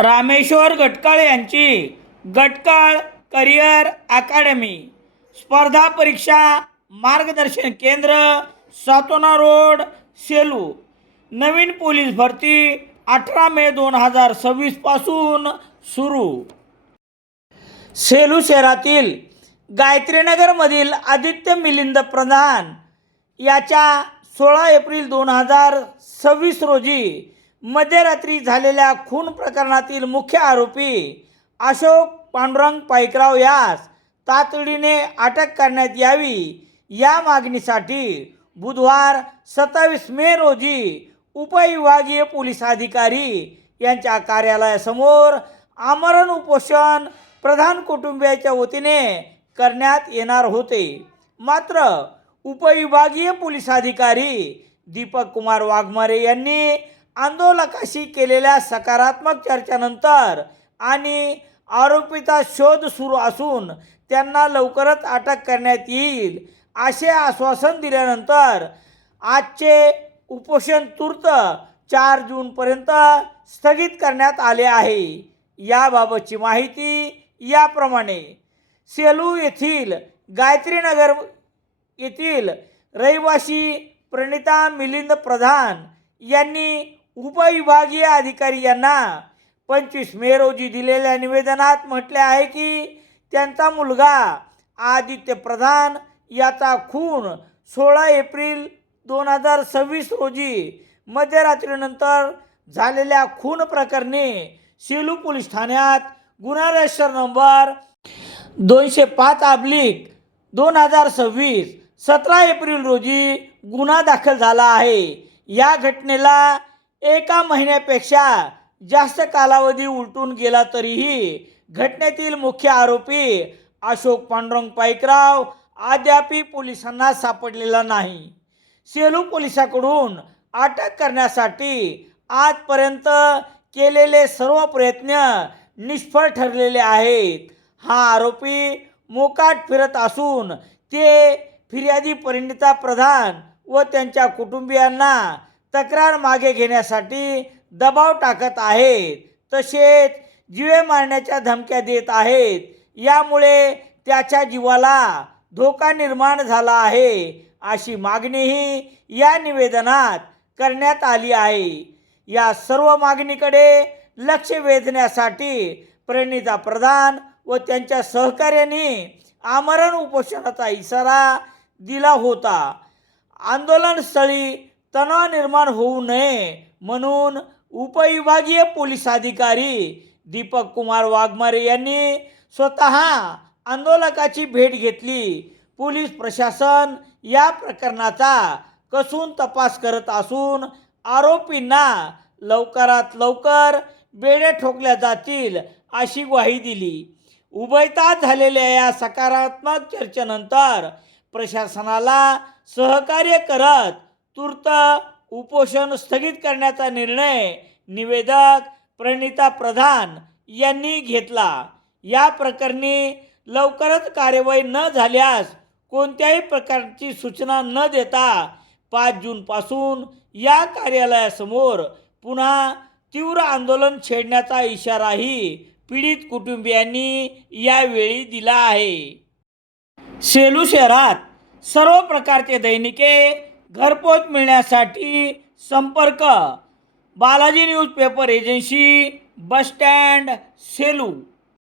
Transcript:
रामेश्वर गटकाळ यांची गटकाळ करिअर अकादमी स्पर्धा परीक्षा मार्गदर्शन केंद्र, सातोना रोड, सेलू. नवीन पोलीस भरती 18 मे 2026 पासून सुरू. सेलू शहरातील गायत्रीनगरमधील आदित्य मिलिंद प्रधान याच्या 16 एप्रिल 2026 रोजी मध्यरात्री झालेल्या खून प्रकरणातील मुख्य आरोपी अशोक पांडुरंग पाईकराव यास तातडीने अटक करण्यात यावी या मागणीसाठी बुधवार 27 मे रोजी उपविभागीय पोलीस अधिकारी यांच्या कार्यालयासमोर आमरण उपोषण प्रधान कुटुंबियाच्या वतीने करण्यात येणार होते. मात्र उपविभागीय पोलीस अधिकारी दीपक कुमार वाघमारे यांनी आंदोलकाशी केलेल्या सकारात्मक चर्चेनंतर आणि आरोपीचा शोध सुरू असून त्यांना लवकरच अटक करण्यात येईल असे आश्वासन दिल्यानंतर आजचे उपोषण तूर्त 4 जूनपर्यंत स्थगित करण्यात आले आहे. याबाबतची माहिती याप्रमाणे. सेलू येथील गायत्रीनगर येथील रहिवासी प्रणिता मिलिंद प्रधान यांनी उपविभागीय अधिकारी यांना 25 मे रोजी दिलेल्या निवेदनात म्हटले आहे की त्यांचा मुलगा आदित्य प्रधान याचा खून 16 एप्रिल 2026 रोजी मध्यरात्रीनंतर झालेल्या खून प्रकरणी सेलू पोलीस ठाण्यात गुन्हा रजिस्टर नंबर 205/2026 17 एप्रिल रोजी गुन्हा दाखल झाला आहे. या घटनेला 1 महिन्यापेक्षा जास्त कालावधी उलटून गेला तरीही घटनेतील मुख्य आरोपी अशोक पांडुरंग पाईकराव अद्याप पोलिसांना सापडलेला नाही. सेलू पोलिसांकडून अटक करण्यासाठी आजपर्यंत केलेले सर्व प्रयत्न निष्फळ ठरलेले आहेत. हा आरोपी मोकाट फिरत असून ते फिर्यादी परिणिता प्रधान व त्यांच्या कुटुंबियांना तक्रार मागे घेण्यासाठी दबाव टाकत आहेत. तसेच जीवे मारण्याच्या धमक्या देत आहेत. यामुळे त्याच्या जीवाला धोका निर्माण झाला आहे अशी मागणीही या निवेदनात करण्यात आली आहे. या सर्व मागणीकडे लक्ष वेधण्यासाठी प्रणिता प्रधान व त्यांच्या सहकार्यांनी आमरण उपोषणाचा इशारा दिला होता. आंदोलनस्थळी तणाव निर्माण होऊ नये म्हणून उपविभागीय पोलीस अधिकारी दीपक कुमार वाघमारे यांनी स्वतः आंदोलकाची भेट घेतली. पोलीस प्रशासन या प्रकरणाचा कसून तपास करत असून आरोपींना लवकरात लवकर बेड्या ठोकल्या जातील अशी ग्वाही दिली. उभयतात झालेल्या या सकारात्मक चर्चेनंतर प्रशासनाला सहकार्य करत तूर्त उपोषण स्थगित करण्याचा निर्णय निवेदक प्रणिता प्रधान यांनी घेतला. या प्रकरणी लवकरच कार्यवाही न झाल्यास कोणत्याही प्रकारची सूचना न देता 5 जूनपासून या कार्यालयासमोर पुन्हा तीव्र आंदोलन छेडण्याचा इशाराही पीडित कुटुंबियांनी यावेळी दिला आहे. सेलू शहरात सर्व प्रकारचे दैनिके घरपोच मिळण्यासाठी संपर्क Balaji news paper agency, bus stand, Selu.